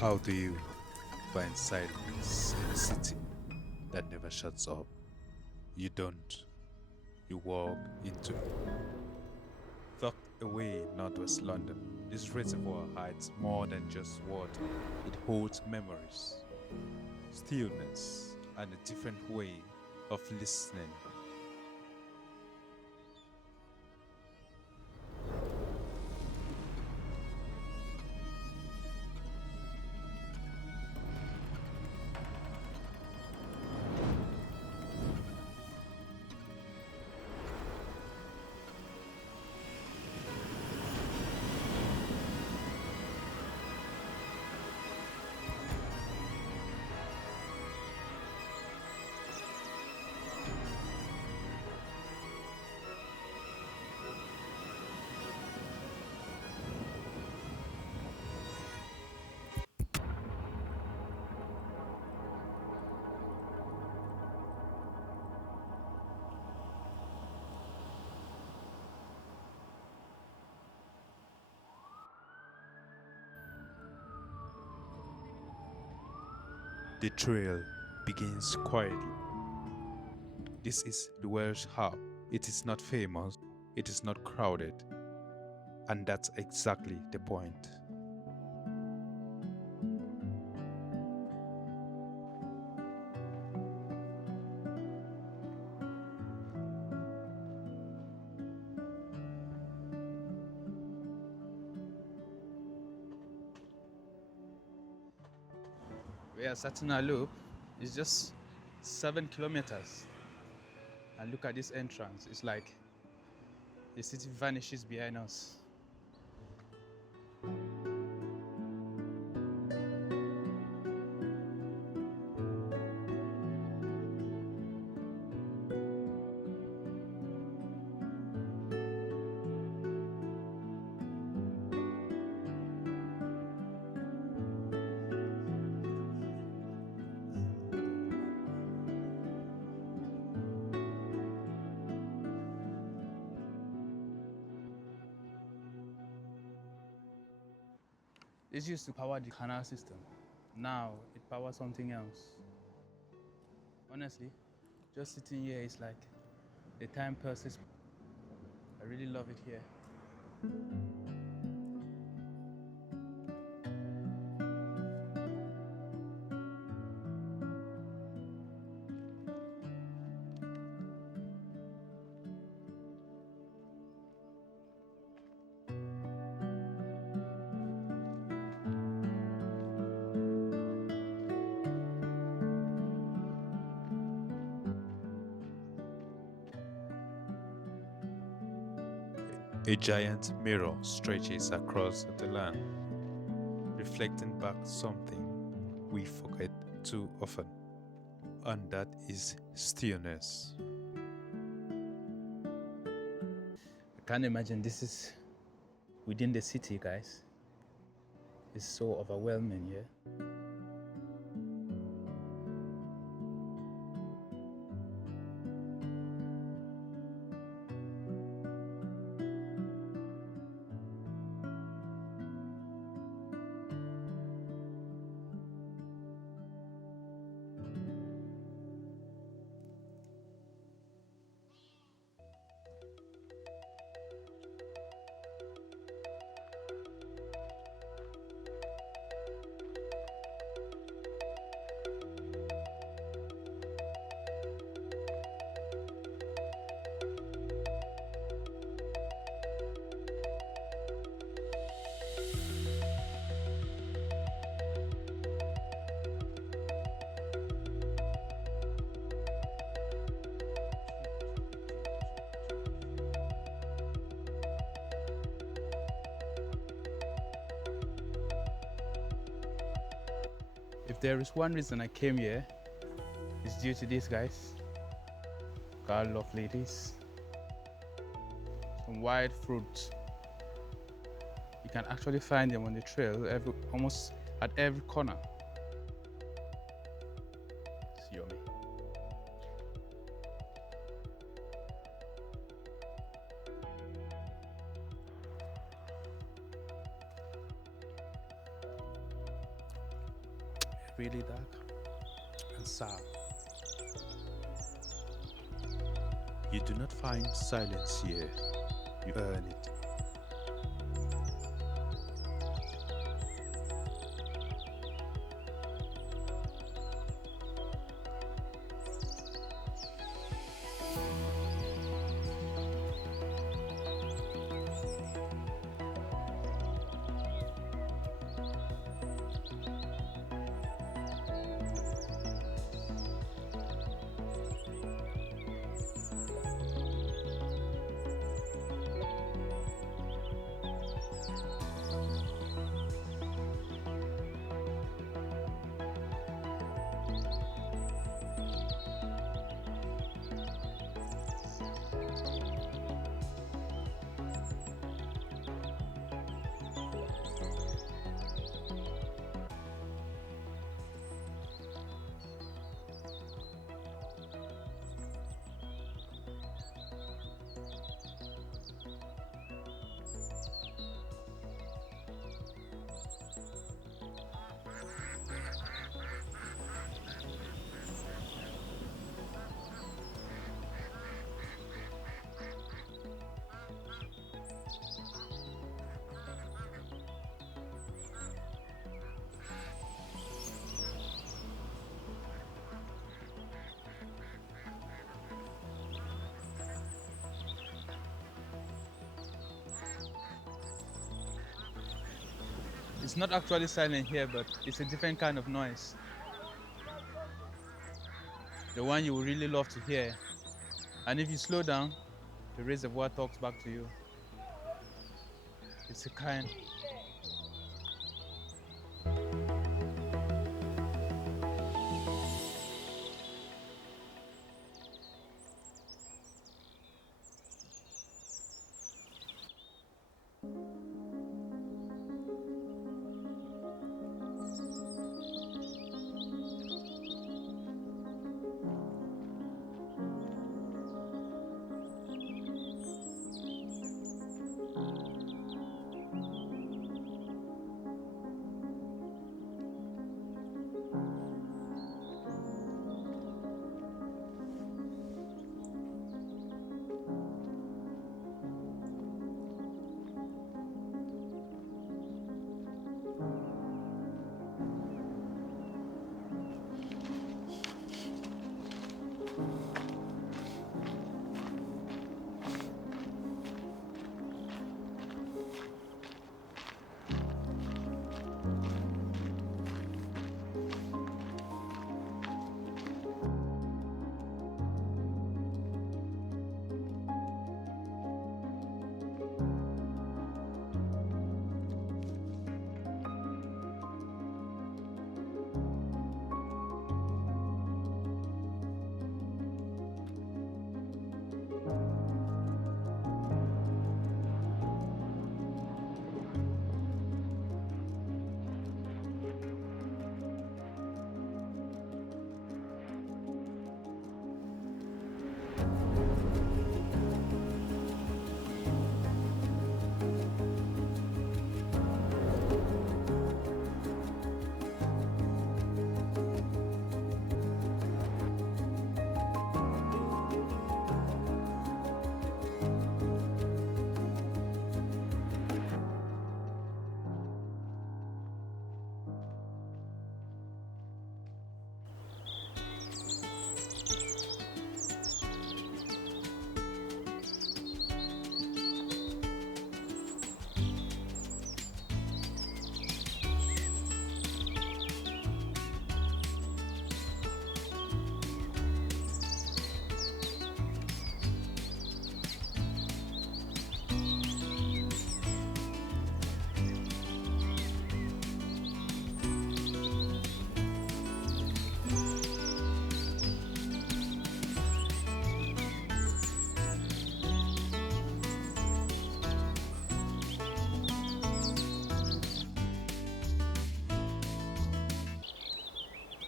How do you find silence in a city that never shuts up? You don't. You walk into tucked away in northwest London. This reservoir hides more than just water. It holds memories, stillness, and a different way of listening. The trail begins quietly. This is the Welsh Harp. It is not famous, it is not crowded, and that's exactly the point. We are starting a loop. It's just 7 kilometers. And look at this entrance. It's like the city vanishes behind us. This used to power the canal system. Now it powers something else. Honestly, just sitting here is like the time passes. I really love it here. A giant mirror stretches across the land, reflecting back something we forget too often, and that is stillness. I can't imagine this is within the city, guys. It's so overwhelming here. If there is one reason I came here, it's due to these guys. God love ladies. Some wild fruits. You can actually find them on the trail almost at every corner. It's yummy. really dark and sad. You do not find silence here, you earn it. It's not actually silent here, but it's a different kind of noise. The one you would really love to hear. And if you slow down, the reservoir talks back to you. It's a kind.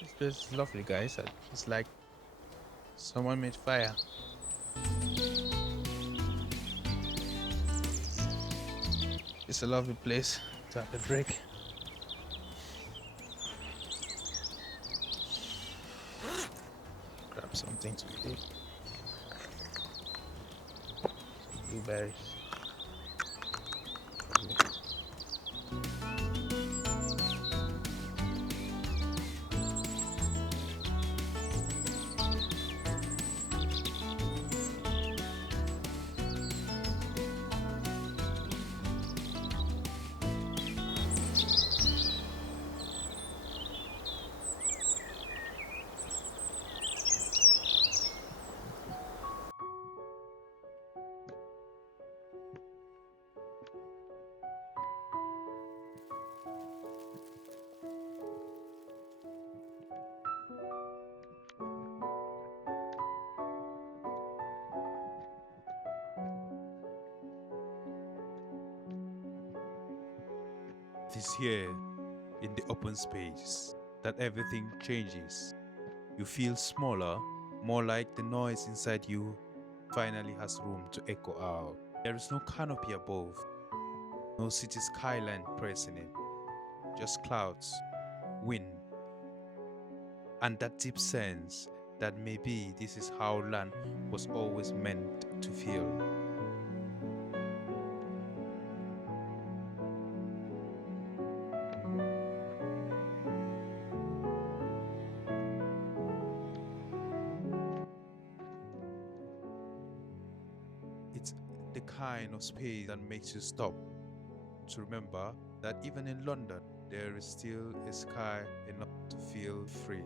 This place is lovely, guys. It's like someone made fire. It's a lovely place to have a break. something to eat. Blueberries. It is here, in the open space, that everything changes. You feel smaller, more like the noise inside you finally has room to echo out. There is no canopy above, no city skyline pressing in, just clouds, wind, and that deep sense that maybe this is how land was always meant to feel. It's the kind of space that makes you stop to remember that even in London, there is still a sky enough to feel free.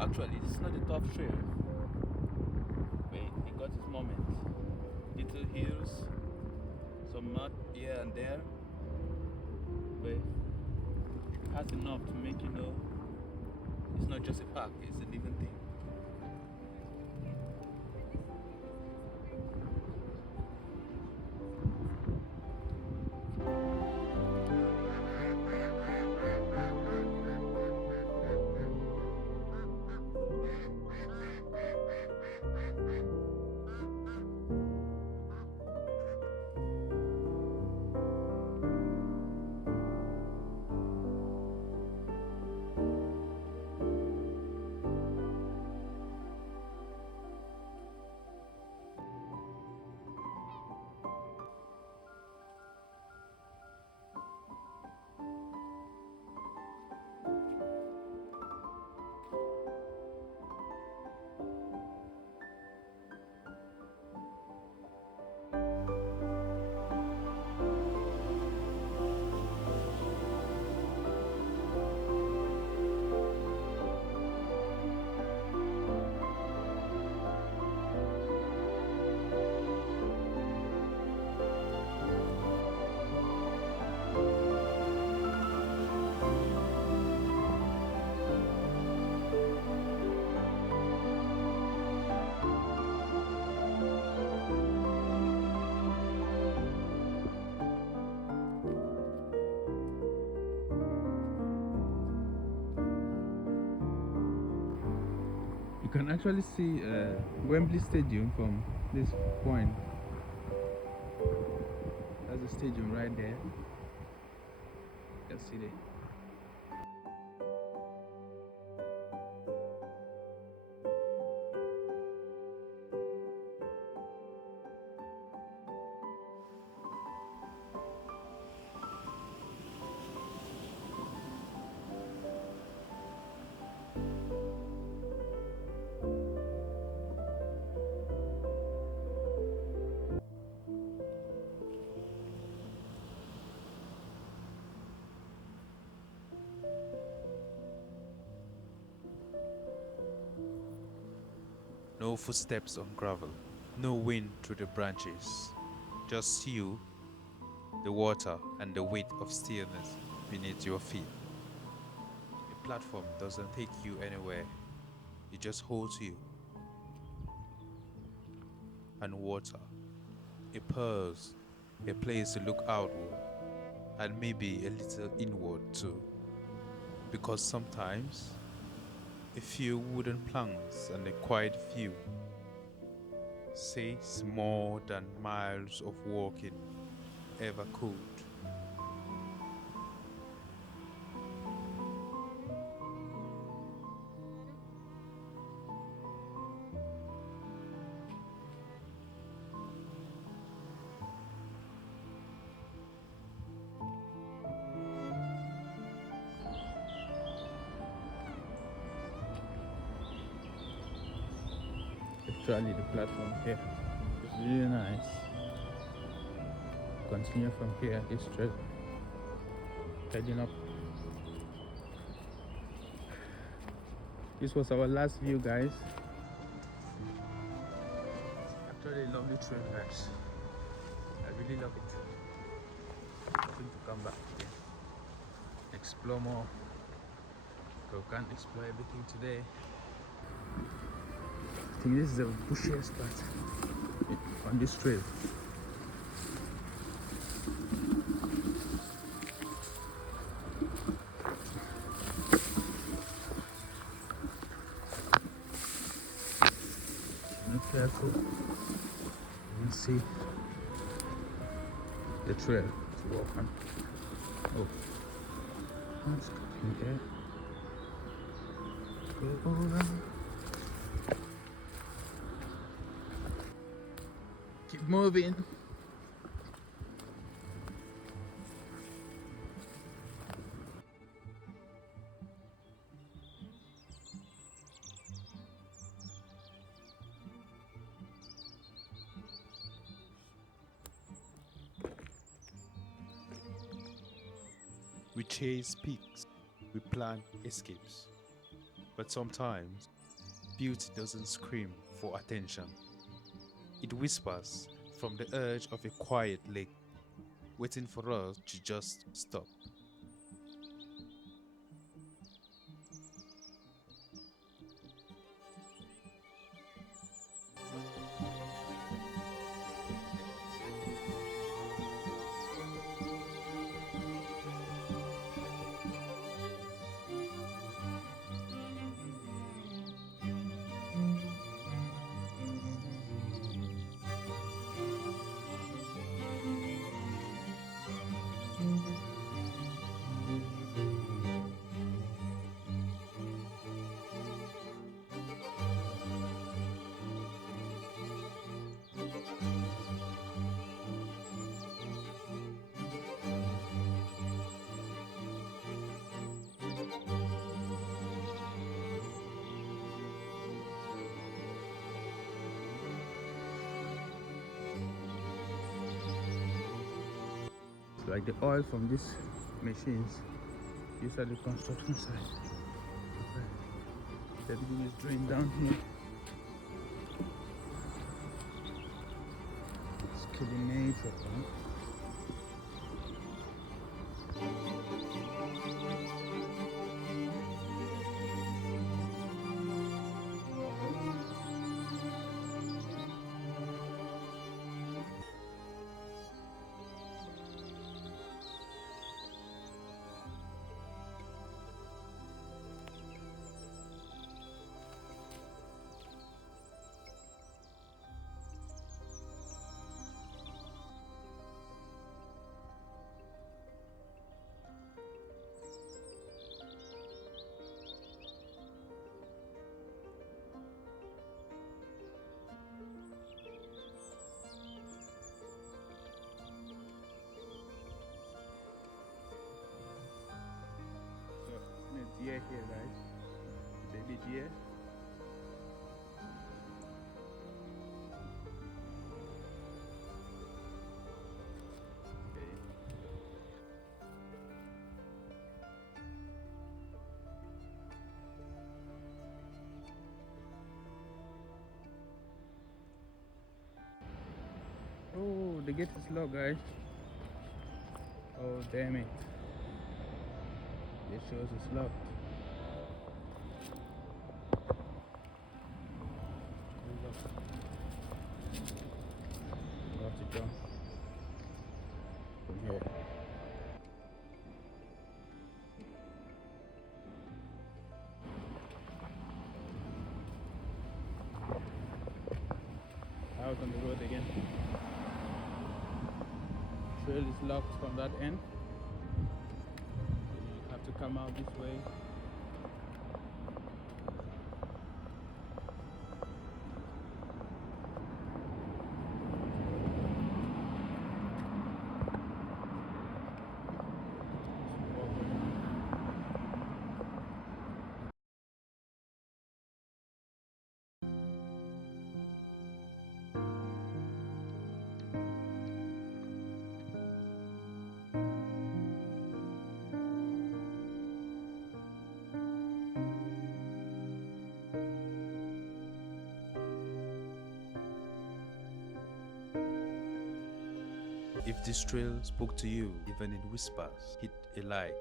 Actually, this is not the top trail. Wait, it got its moments. Little hills, some mud here and there. But it has enough to make you know it's not just a park, it's a living thing. You can actually see Wembley Stadium from this point. That's the stadium right there. You can see it. No footsteps on gravel, no wind through the branches, just you, the water, and the weight of stillness beneath your feet. A platform doesn't take you anywhere, it just holds you. And water, a pause, a place to look outward, and maybe a little inward too. Because sometimes, a few wooden planks and a quiet view says more than miles of walking ever could. Actually, the platform here is really nice. Continue from here, this trail, heading up. This was our last view, guys. Actually, a lovely trail, guys. I really love it. Hoping to come back again, explore more. But we can't explore everything today. I think this is the bushiest part on this trail. Be careful. You can see the trail to walk on. Oh, let's go in there. Go around. Keep moving. We chase peaks, we plan escapes. But sometimes, beauty doesn't scream for attention. It whispers from the edge of a quiet lake, waiting for us to just stop. It's like the oil from these machines used at the construction site. Everything is drained down here. It's killing nature, huh? bit here. Okay. Oh, the gate is locked, guys. Oh, damn it. It shows it's locked. It's locked. We have to jump from here. Out on the road again. Trail is locked from that end. You have to come out this way. If this trail spoke to you, even in whispers, hit a like,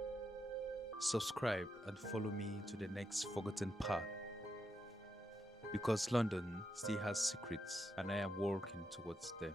subscribe, and follow me to the next forgotten path. Because London still has secrets, and I am working towards them.